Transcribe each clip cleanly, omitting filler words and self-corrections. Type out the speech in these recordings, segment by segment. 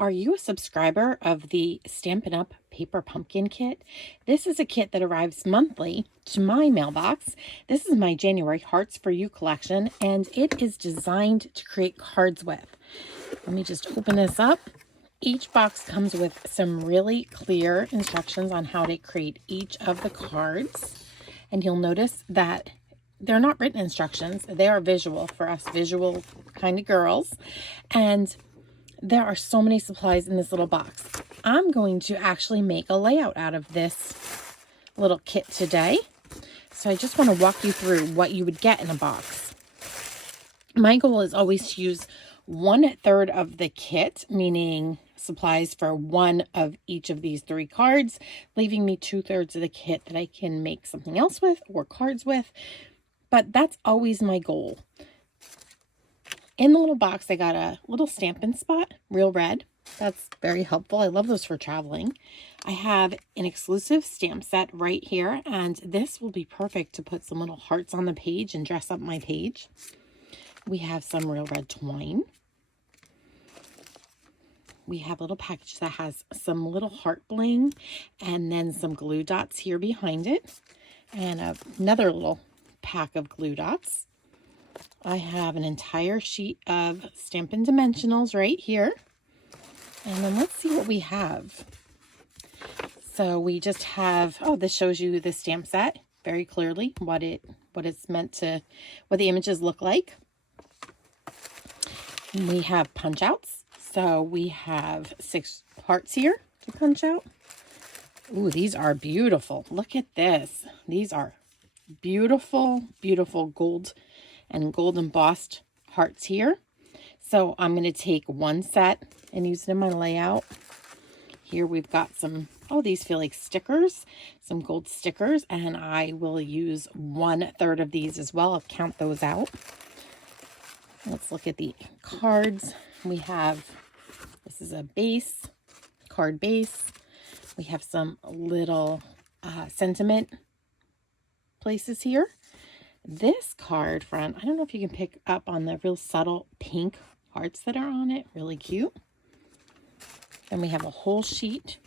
Are you a subscriber of the Stampin' Up! Paper Pumpkin Kit? This is a kit that arrives monthly to my mailbox. This is my January Hearts for You collection, and it is designed to create cards with. Let me just open this up. Each box comes with some really clear instructions on how to create each of the cards. And you'll notice that they're not written instructions. They are visual for us visual kind of girls. And there are so many supplies in this little box. I'm going to actually make a layout out of this little kit today. So I just want to walk you through what you would get in a box. My goal is always to use 1/3 of the kit, meaning supplies for one of each of these 3 cards, leaving me 2/3 of the kit that I can make something else with or cards with. But that's always my goal. In the little box, I got a little Stampin' Spot, real red. That's very helpful. I love those for traveling. I have an exclusive stamp set right here, and this will be perfect to put some little hearts on the page and dress up my page. We have some real red twine. We have a little package that has some little heart bling and then some glue dots here behind it, and another little pack of glue dots. I have an entire sheet of Stampin' Dimensionals right here. And then let's see what we have. So we just have, this shows you the stamp set very clearly, what it's meant to, what the images look like. And we have punch outs. So we have 6 hearts here to punch out. Ooh, these are beautiful. Look at this. These are beautiful, beautiful gold and gold embossed hearts here. So I'm going to take one set and use it in my layout. Here we've got some, these feel like stickers, some gold stickers, and I will use 1/3 of these as well. I'll count those out. Let's look at the cards. We have, this is a base, card base. We have some little sentiment places here. This card front, I don't know if you can pick up on the real subtle pink hearts that are on it. Really cute. And we have a whole sheet,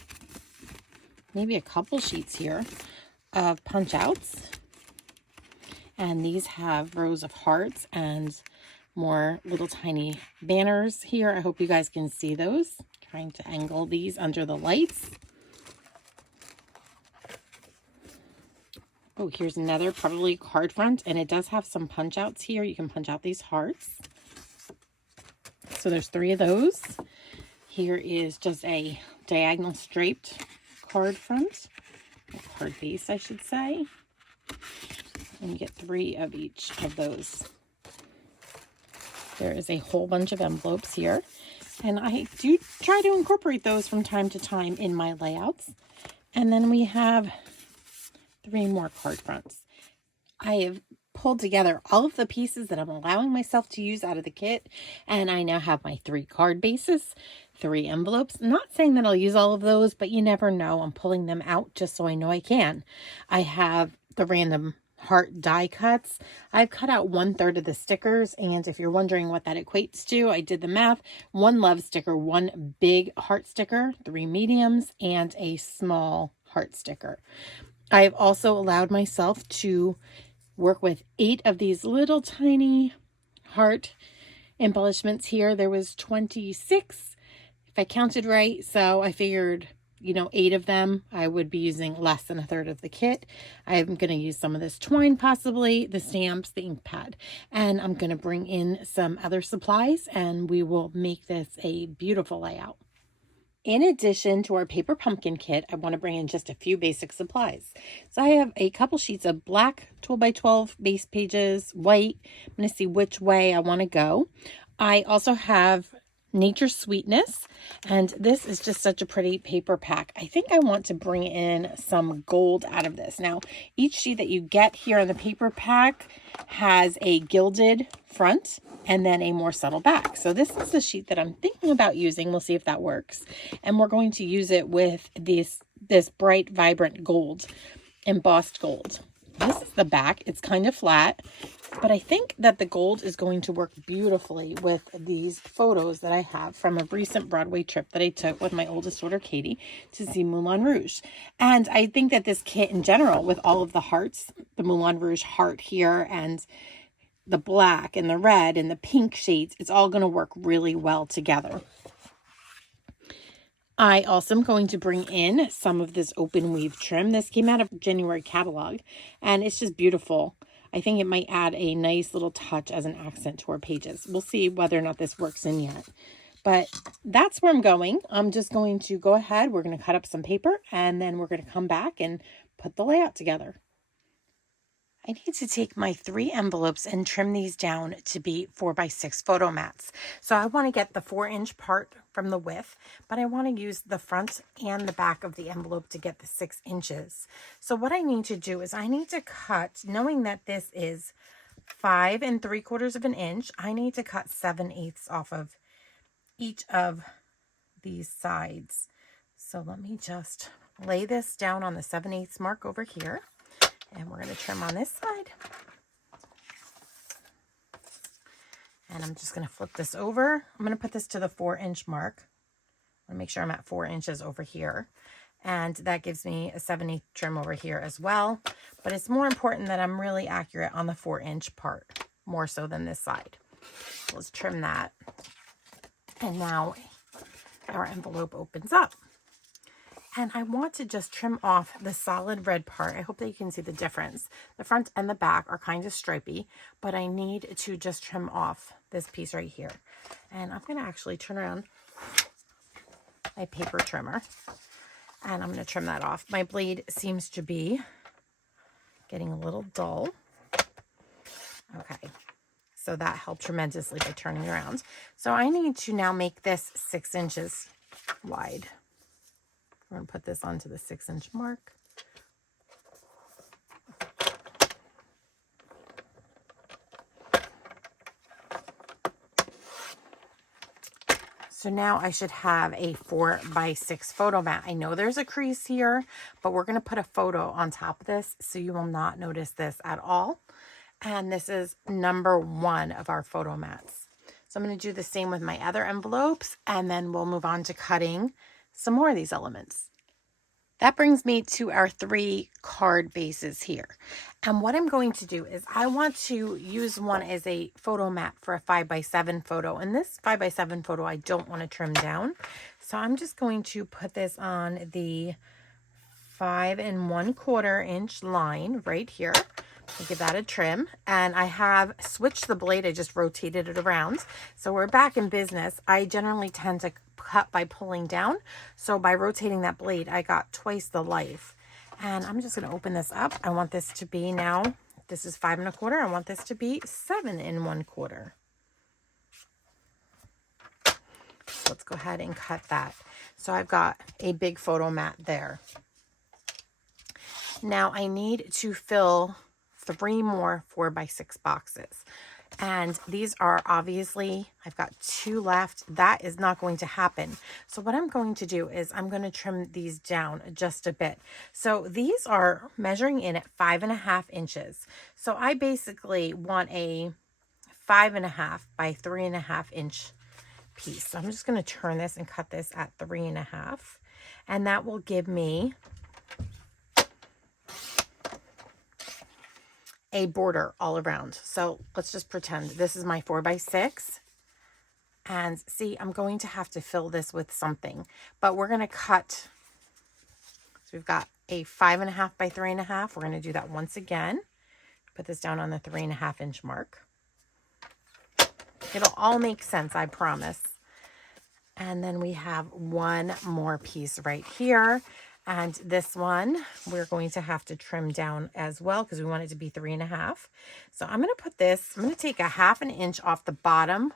maybe a couple sheets here of punch outs. And these have rows of hearts and more little tiny banners here. I hope you guys can see those. Trying to angle these under the lights. Oh, here's another probably card front, and it does have some punch outs here. You can punch out these hearts. So there's 3 of those. Here is just a diagonal striped card front, or card base, I should say. And you get 3 of each of those. There is a whole bunch of envelopes here, and I do try to incorporate those from time to time in my layouts. And then we have 3 more card fronts. I have pulled together all of the pieces that I'm allowing myself to use out of the kit, and I now have my 3 card bases, 3 envelopes. I'm not saying that I'll use all of those, but you never know. I'm pulling them out just so I know I can. I have the random heart die cuts. I've cut out 1/3 of the stickers, and if you're wondering what that equates to, I did the math. 1 love sticker, 1 big heart sticker, 3 mediums, and a small heart sticker. I've also allowed myself to work with 8 of these little tiny heart embellishments here. There was 26, if I counted right. So I figured, 8 of them, I would be using less than 1/3 of the kit. I'm going to use some of this twine, possibly the stamps, the ink pad, and I'm going to bring in some other supplies, and we will make this a beautiful layout. In addition to our paper pumpkin kit, I want to bring in just a few basic supplies. So I have a couple sheets of black 12x12 base pages, white. I'm going to see which way I want to go. I also have Nature's Sweetness, and this is just such a pretty paper pack. I think I want to bring in some gold out of this. Now, each sheet that you get here in the paper pack has a gilded front and then a more subtle back. So this is the sheet that I'm thinking about using. We'll see if that works. And we're going to use it with this bright, vibrant gold, embossed gold. This is the back. It's kind of flat. But I think that the gold is going to work beautifully with these photos that I have from a recent Broadway trip that I took with my oldest daughter, Katie, to see Moulin Rouge. And I think that this kit in general, with all of the hearts, the Moulin Rouge heart here and the black and the red and the pink shades, it's all going to work really well together. I also am going to bring in some of this open weave trim. This came out of January catalog, and it's just beautiful. I think it might add a nice little touch as an accent to our pages. We'll see whether or not this works in yet. But that's where I'm going. I'm just going to go ahead. We're going to cut up some paper, and then we're going to come back and put the layout together. I need to take my 3 envelopes and trim these down to be 4x6 photo mats. So I want to get the 4-inch part from the width, but I want to use the front and the back of the envelope to get the 6 inches. So what I need to do is I need to cut, knowing that this is 5 3/4 of an inch, I need to cut 7/8 off of each of these sides. So let me just lay this down on the 7/8 mark over here. And we're going to trim on this side. And I'm just going to flip this over. I'm going to put this to the 4-inch mark. I want to make sure I'm at 4 inches over here. And that gives me a 7/8 trim over here as well. But it's more important that I'm really accurate on the 4-inch part, more so than this side. So let's trim that. And now our envelope opens up. And I want to just trim off the solid red part. I hope that you can see the difference. The front and the back are kind of stripy, but I need to just trim off this piece right here. And I'm going to actually turn around my paper trimmer, and I'm going to trim that off. My blade seems to be getting a little dull. Okay, so that helped tremendously by turning around. So I need to now make this 6 inches wide. We're going to put this onto the 6-inch mark. So now I should have a 4x6 photo mat. I know there's a crease here, but we're going to put a photo on top of this so you will not notice this at all. And this is number 1 of our photo mats. So I'm going to do the same with my other envelopes, and then we'll move on to cutting some more of these elements. That brings me to our 3 card bases here. And what I'm going to do is I want to use one as a photo mat for a 5x7 photo. And this 5x7 photo, I don't want to trim down. So I'm just going to put this on the 5 1/4 inch line right here. I'll give that a trim. And I have switched the blade. I just rotated it around. So we're back in business. I generally tend to cut by pulling down. So by rotating that blade, I got twice the life. And I'm just going to open this up. I want this to be now, this is 5 1/4. I want this to be 7 1/4. So let's go ahead and cut that. So I've got a big photo mat there. Now I need to fill 3 more 4x6 boxes. And these are obviously, I've got 2 left. That is not going to happen. So what I'm going to do is I'm going to trim these down just a bit. So these are measuring in at 5.5 inches. So I basically want a 5.5 by 3.5 inch piece. So I'm just going to turn this and cut this at 3.5. And that will give me a border all around. So let's just pretend this is my 4x6. And see, I'm going to have to fill this with something, but we're going to cut. So we've got a 5.5 by 3.5. We're going to do that once again. Put this down on the 3.5 inch mark. It'll all make sense, I promise. And then we have 1 more piece right here. And this one, we're going to have to trim down as well because we want it to be 3.5. So I'm going to put this, I'm going to take a 1/2 inch off the bottom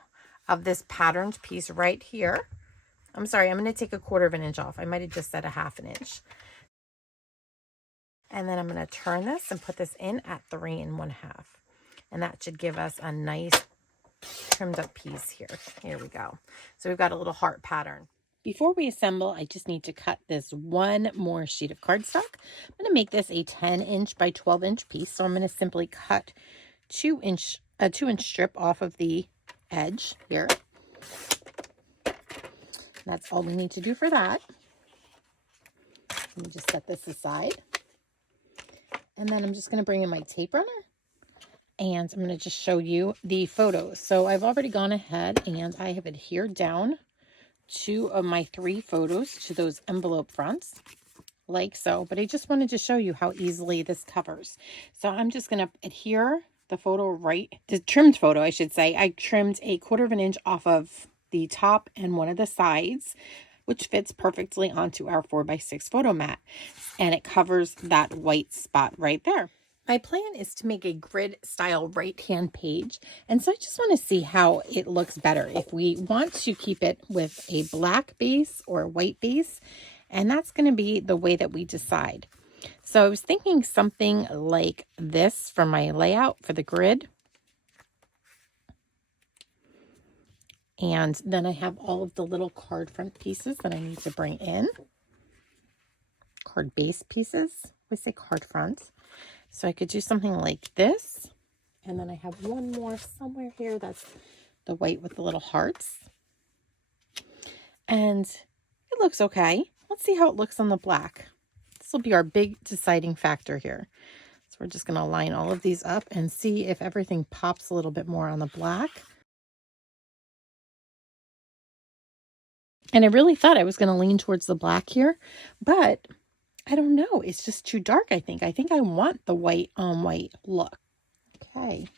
of this patterned piece right here. I'm sorry, I'm going to take a 1/4 inch off. I might have just said a 1/2 inch. And then I'm going to turn this and put this in at 3 1/2. And that should give us a nice trimmed up piece here. Here we go. So we've got a little heart pattern. Before we assemble, I just need to cut this 1 more sheet of cardstock. I'm going to make this a 10 inch by 12 inch piece. So I'm going to simply cut a 2-inch strip off of the edge here. That's all we need to do for that. Let me just set this aside. And then I'm just going to bring in my tape runner. And I'm going to just show you the photos. So I've already gone ahead and I have adhered down 2 of my 3 photos to those envelope fronts, like so. But I just wanted to show you how easily this covers. So I'm just going to adhere the photo the trimmed photo, I should say. I trimmed a 1/4 inch off of the top and one of the sides, which fits perfectly onto our 4x6 photo mat. And it covers that white spot right there. My plan is to make a grid style right-hand page. And so I just want to see how it looks better. If we want to keep it with a black base or a white base, and that's going to be the way that we decide. So I was thinking something like this for my layout for the grid. And then I have all of the little card front pieces that I need to bring in. Card base pieces. We say card front. So I could do something like this. And then I have one more somewhere here. That's the white with the little hearts. And it looks okay. Let's see how it looks on the black. This will be our big deciding factor here. So we're just going to line all of these up and see if everything pops a little bit more on the black. And I really thought I was going to lean towards the black here, but I don't know. It's just too dark, I think. I think I want the white on white look. Okay.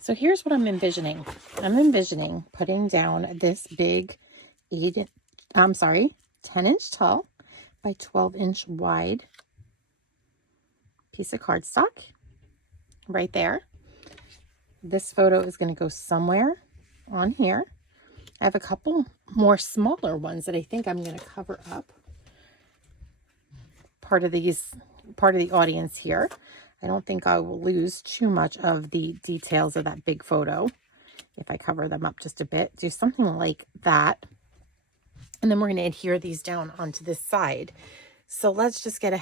So here's what I'm envisioning. I'm envisioning putting down this big 10-inch tall by 12-inch wide piece of cardstock right there. This photo is going to go somewhere on here. I have a couple more smaller ones that I think I'm going to cover up part of the audience here. I don't think I will lose too much of the details of that big photo if I cover them up just a bit. Do something like that. And then we're going to adhere these down onto this side. So let's just get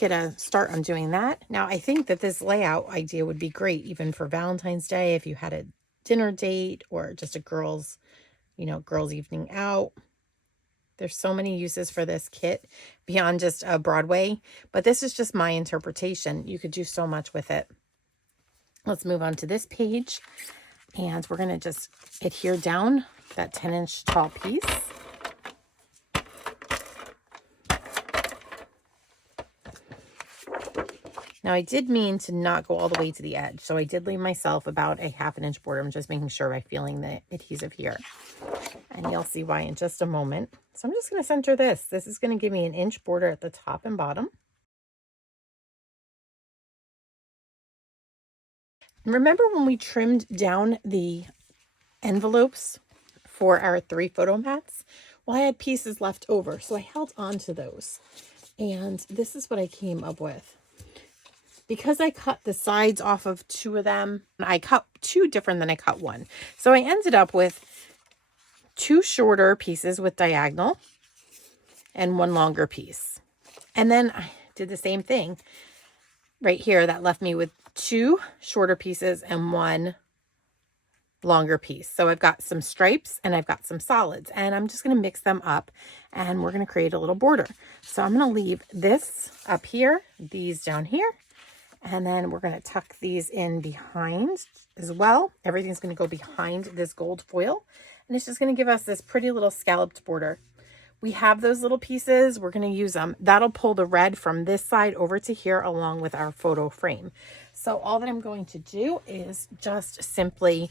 a start on doing that. Now, I think that this layout idea would be great even for Valentine's Day if you had a dinner date or just a girls' evening out. There's so many uses for this kit beyond just a Broadway, but this is just my interpretation. You could do so much with it. Let's move on to this page, and we're going to just adhere down that 10-inch tall piece. Now, I did mean to not go all the way to the edge, so I did leave myself about a 1/2 inch border. I'm just making sure by feeling the adhesive here. And you'll see why in just a moment. So I'm just going to center this. This is going to give me an inch border at the top and bottom. Remember when we trimmed down the envelopes for our 3 photo mats? Well, I had pieces left over, so I held on to those. And this is what I came up with. Because I cut the sides off of 2 of them, I cut 2 different than I cut 1. So I ended up with 2 shorter pieces with diagonal and 1 longer piece. And then I did the same thing right here. That left me with 2 shorter pieces and 1 longer piece. So I've got some stripes and I've got some solids, and I'm just going to mix them up and we're going to create a little border. So I'm going to leave this up here, these down here, and then we're going to tuck these in behind as well. Everything's going to go behind this gold foil. And it's just going to give us this pretty little scalloped border. We have those little pieces. We're going to use them. That'll pull the red from this side over to here along with our photo frame. So all that I'm going to do is just simply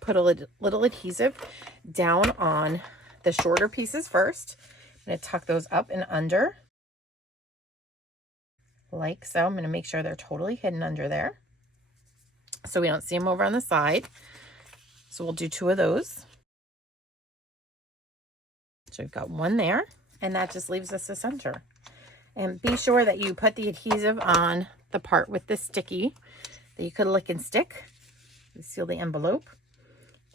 put a little adhesive down on the shorter pieces first. I'm going to tuck those up and under like so. I'm going to make sure they're totally hidden under there so we don't see them over on the side. So we'll do 2 of those. So we've got 1 there, and that just leaves us the center. And be sure that you put the adhesive on the part with the sticky that you could lick and stick. Seal the envelope.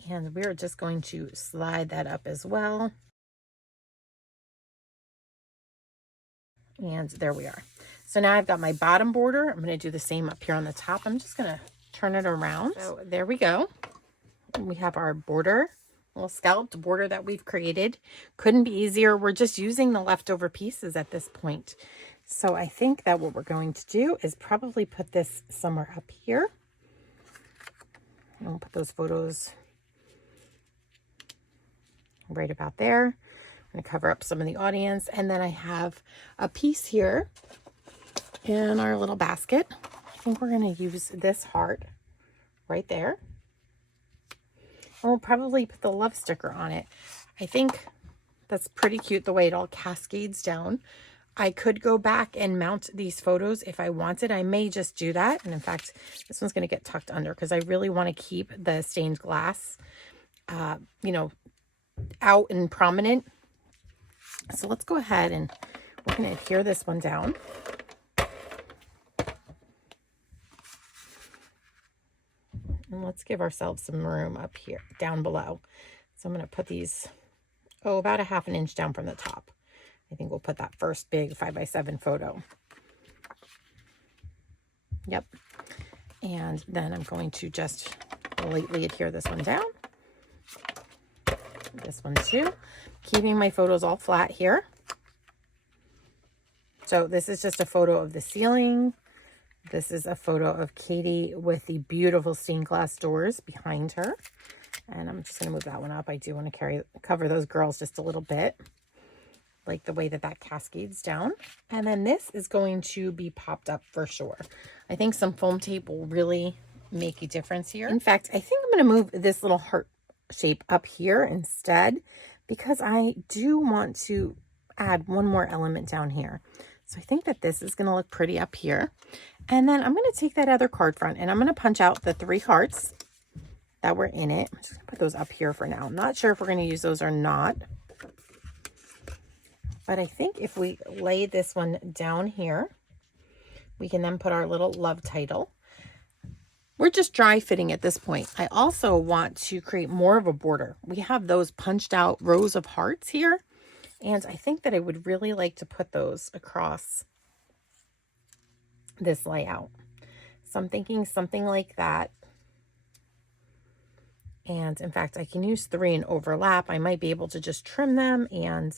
And we're just going to slide that up as well. And there we are. So now I've got my bottom border. I'm going to do the same up here on the top. I'm just going to turn it around. So there we go. We have our border, little scalloped border that we've created. Couldn't be easier. We're just using the leftover pieces at this point. So I think that what we're going to do is probably put this somewhere up here. And we'll put those photos right about there. I'm going to cover up some of the audience. And then I have a piece here in our little basket. I think we're going to use this heart right there. And we'll probably put the love sticker on it. I think that's pretty cute the way it all cascades down. I could go back and mount these photos if I wanted. I may just do that. And in fact, this one's going to get tucked under because I really want to keep the stained glass, you know, out and prominent. So let's go ahead and we're going to adhere this one down. And let's give ourselves some room up here, down below. So I'm going to put these, about a ½ inch down from the top. I think we'll put that first big 5x7 photo. Yep. And then I'm going to just lightly adhere this one down. This one too. Keeping my photos all flat here. So this is just a photo of the ceiling. This is a photo of Katie with the beautiful stained glass doors behind her. And I'm just going to move that one up. I do want to cover those girls just a little bit. Like the way that that cascades down. And then this is going to be popped up for sure. I think some foam tape will really make a difference here. In fact, I think I'm going to move this little heart shape up here instead because I do want to add one more element down here. So I think that this is going to look pretty up here. And then I'm going to take that other card front and I'm going to punch out the 3 hearts that were in it. I'm just going to put those up here for now. I'm not sure if we're going to use those or not. But I think if we lay this one down here, we can then put our little love title. We're just dry fitting at this point. I also want to create more of a border. We have those punched out rows of hearts here. And I think that I would really like to put those across this layout. So I'm thinking something like that. And in fact, I can use 3 and overlap. I might be able to just trim them and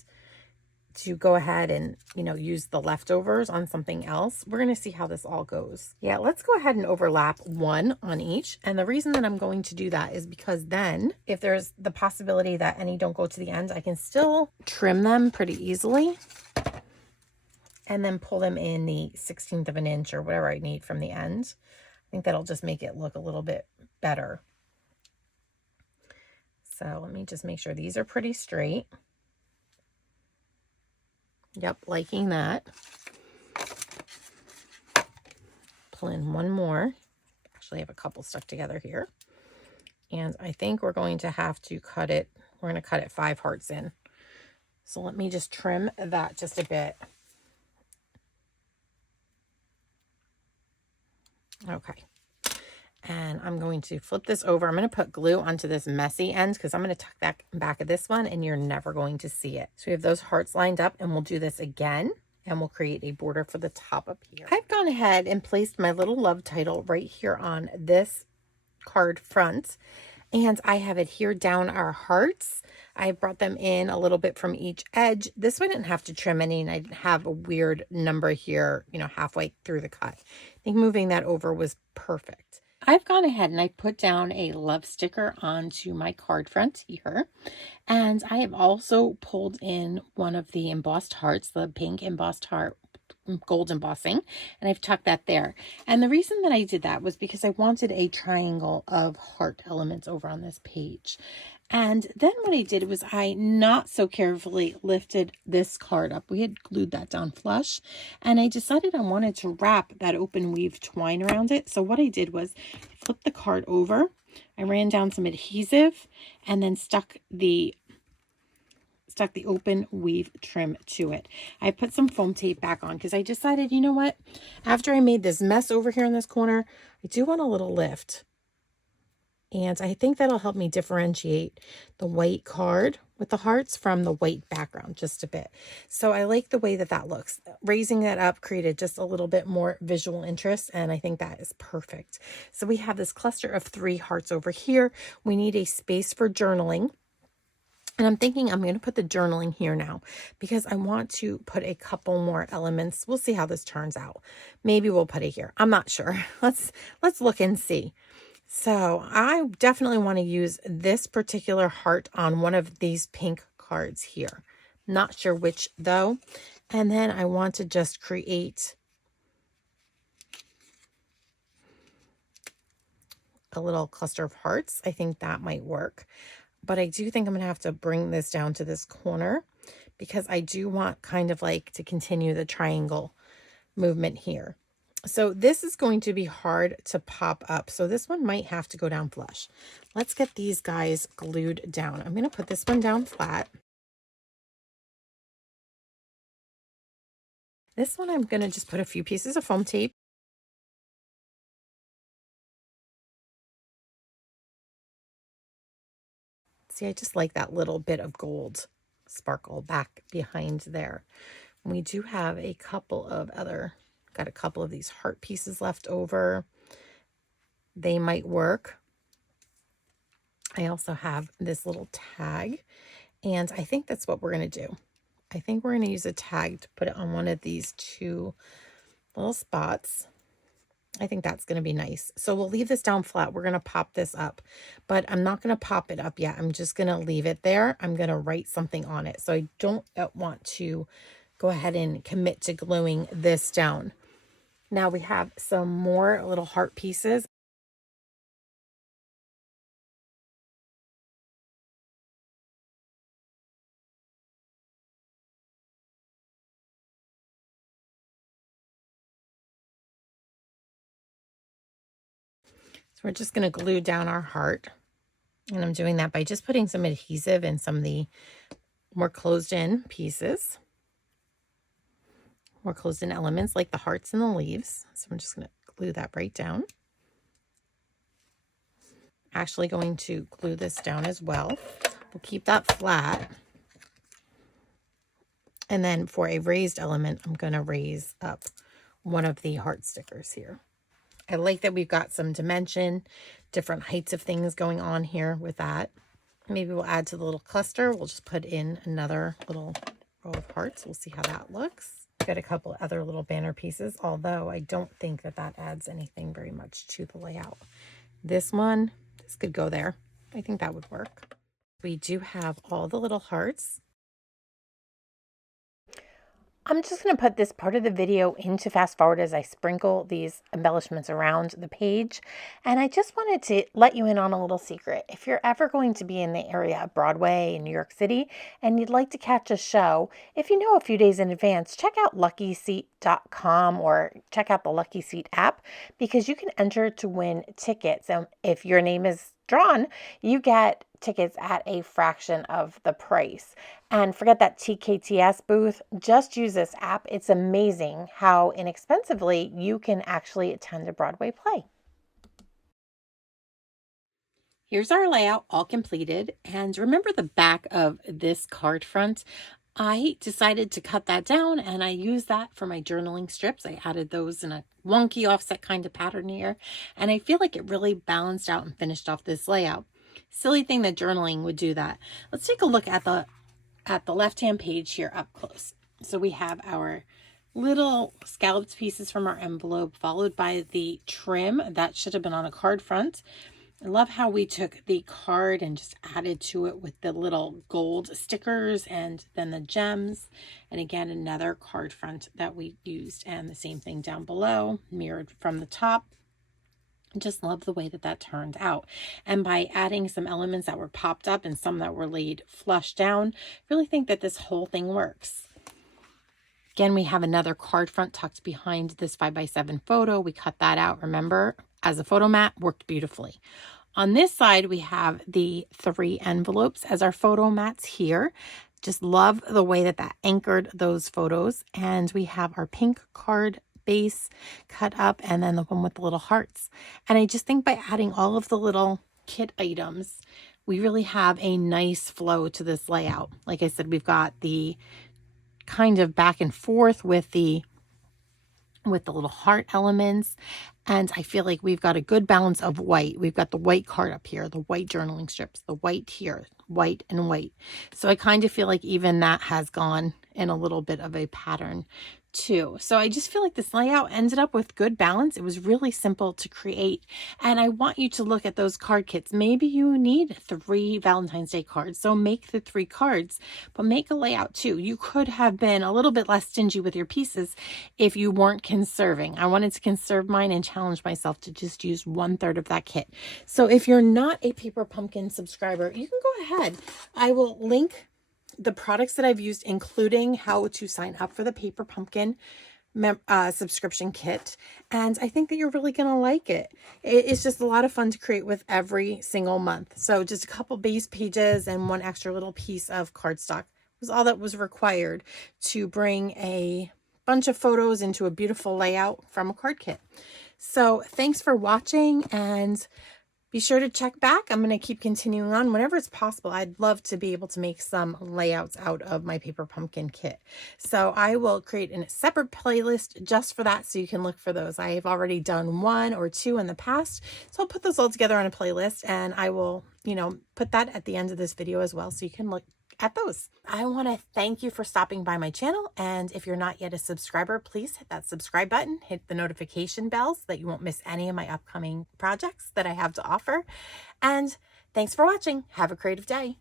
to go ahead and, you know, use the leftovers on something else. We're going to see how this all goes. Yeah, let's go ahead and overlap 1 on each. And the reason that I'm going to do that is because then if there's the possibility that any don't go to the end, I can still trim them pretty easily and then pull them in the 1/16 of an inch or whatever I need from the end. I think that'll just make it look a little bit better. So let me just make sure these are pretty straight. Yep, liking that. Pull in 1 more. Actually, I have a couple stuck together here. And I think we're going to have to cut it. We're going to cut it 5 hearts in. So let me just trim that just a bit. Okay. And I'm going to flip this over. I'm going to put glue onto this messy end because I'm going to tuck that back of this one and you're never going to see it. So we have those hearts lined up and we'll do this again and we'll create a border for the top up here. I've gone ahead and placed my little love title right here on this card front and I have adhered down our hearts. I brought them in a little bit from each edge. This one I didn't have to trim any and I didn't have a weird number here, you know, halfway through the cut. I think moving that over was perfect. I've gone ahead and I put down a love sticker onto my card front here. And I have also pulled in one of the embossed hearts, the pink embossed heart, gold embossing, and I've tucked that there. And the reason that I did that was because I wanted a triangle of heart elements over on this page. And then what I did was I not so carefully lifted this card up. We had glued that down flush. And I decided I wanted to wrap that open weave twine around it. So what I did was I flipped the card over. I ran down some adhesive and then stuck the open weave trim to it. I put some foam tape back on because I decided, you know what? After I made this mess over here in this corner, I do want a little lift. And I think that'll help me differentiate the white card with the hearts from the white background just a bit. So I like the way that that looks. Raising that up created just a little bit more visual interest, and I think that is perfect. So we have this cluster of 3 hearts over here. We need a space for journaling. And I'm thinking I'm going to put the journaling here now because I want to put a couple more elements. We'll see how this turns out. Maybe we'll put it here. I'm not sure. Let's look and see. So I definitely want to use this particular heart on one of these pink cards here. Not sure which though. And then I want to just create a little cluster of hearts. I think that might work. But I do think I'm going to have to bring this down to this corner because I do want kind of like to continue the triangle movement here. So this is going to be hard to pop up. So this one might have to go down flush. Let's get these guys glued down. I'm going to put this one down flat. This one I'm going to just put a few pieces of foam tape. See, I just like that little bit of gold sparkle back behind there. We do have a couple of got a couple of these heart pieces left over. They might work. I also have this little tag, and I think that's what we're going to do. I think we're going to use a tag to put it on one of these 2 little spots. I think that's going to be nice. So we'll leave this down flat. We're going to pop this up, but I'm not going to pop it up yet. I'm just going to leave it there. I'm going to write something on it. So I don't want to go ahead and commit to gluing this down. Now we have some more little heart pieces. So we're just going to glue down our heart. And I'm doing that by just putting some adhesive in some of the more closed in pieces. More closed in elements like the hearts and the leaves. So I'm just going to glue that right down. Actually going to glue this down as well. We'll keep that flat. And then for a raised element, I'm going to raise up one of the heart stickers here. I like that we've got some dimension, different heights of things going on here with that. Maybe we'll add to the little cluster. We'll just put in another little row of hearts. We'll see how that looks. Got a couple other little banner pieces, although I don't think that that adds anything very much to the layout. This one, this could go there. I think that would work. We do have all the little hearts. I'm just going to put this part of the video into fast forward as I sprinkle these embellishments around the page. And I just wanted to let you in on a little secret. If you're ever going to be in the area of Broadway in New York City and you'd like to catch a show, if you know a few days in advance, check out luckyseat.com or check out the Lucky Seat app because you can enter to win tickets. And if your name is drawn, you get tickets at a fraction of the price. And forget that TKTS booth. Just use this app. It's amazing how inexpensively you can actually attend a Broadway play. Here's our layout all completed. And remember the back of this card front? I decided to cut that down and I used that for my journaling strips. I added those in a wonky offset kind of pattern here. And I feel like it really balanced out and finished off this layout. Silly thing that journaling would do that. Let's take a look at the left-hand page here up close. So we have our little scalloped pieces from our envelope followed by the trim. That should have been on a card front. I love how we took the card and just added to it with the little gold stickers and then the gems. And again, another card front that we used, and the same thing down below, mirrored from the top. Just love the way that that turned out. And by adding some elements that were popped up and some that were laid flush down, I really think that this whole thing works. Again, we have another card front tucked behind this 5x7 photo. We cut that out, remember, as a photo mat, worked beautifully. On this side, we have the 3 envelopes as our photo mats here. Just love the way that that anchored those photos. And we have our pink card base cut up and then the one with the little hearts. And I just think by adding all of the little kit items, we really have a nice flow to this layout. Like I said, we've got the kind of back and forth with the little heart elements. And I feel like we've got a good balance of white. We've got the white card up here, the white journaling strips, the white here, white and white. So I kind of feel like even that has gone in a little bit of a pattern too. So I just feel like this layout ended up with good balance. It was really simple to create. And I want you to look at those card kits. Maybe you need 3 Valentine's Day cards. So make the 3 cards, but make a layout too. You could have been a little bit less stingy with your pieces if you weren't conserving. I wanted to conserve mine and challenge myself to just use 1/3 of that kit. So if you're not a Paper Pumpkin subscriber, you can go ahead. I will link the products that I've used, including how to sign up for the Paper Pumpkin subscription kit. And I think that you're really going to like it. It's just a lot of fun to create with every single month. So just a couple base pages and 1 extra little piece of cardstock was all that was required to bring a bunch of photos into a beautiful layout from a card kit. So thanks for watching, and be sure to check back. I'm going to keep continuing on whenever it's possible. I'd love to be able to make some layouts out of my Paper Pumpkin kit. So I will create a separate playlist just for that, so you can look for those. I have already done 1 or 2 in the past. So I'll put those all together on a playlist, and I will, put that at the end of this video as well, so you can look at those. I want to thank you for stopping by my channel, and if you're not yet a subscriber, please hit that subscribe button, hit the notification bell so that you won't miss any of my upcoming projects that I have to offer. And thanks for watching. Have a creative day.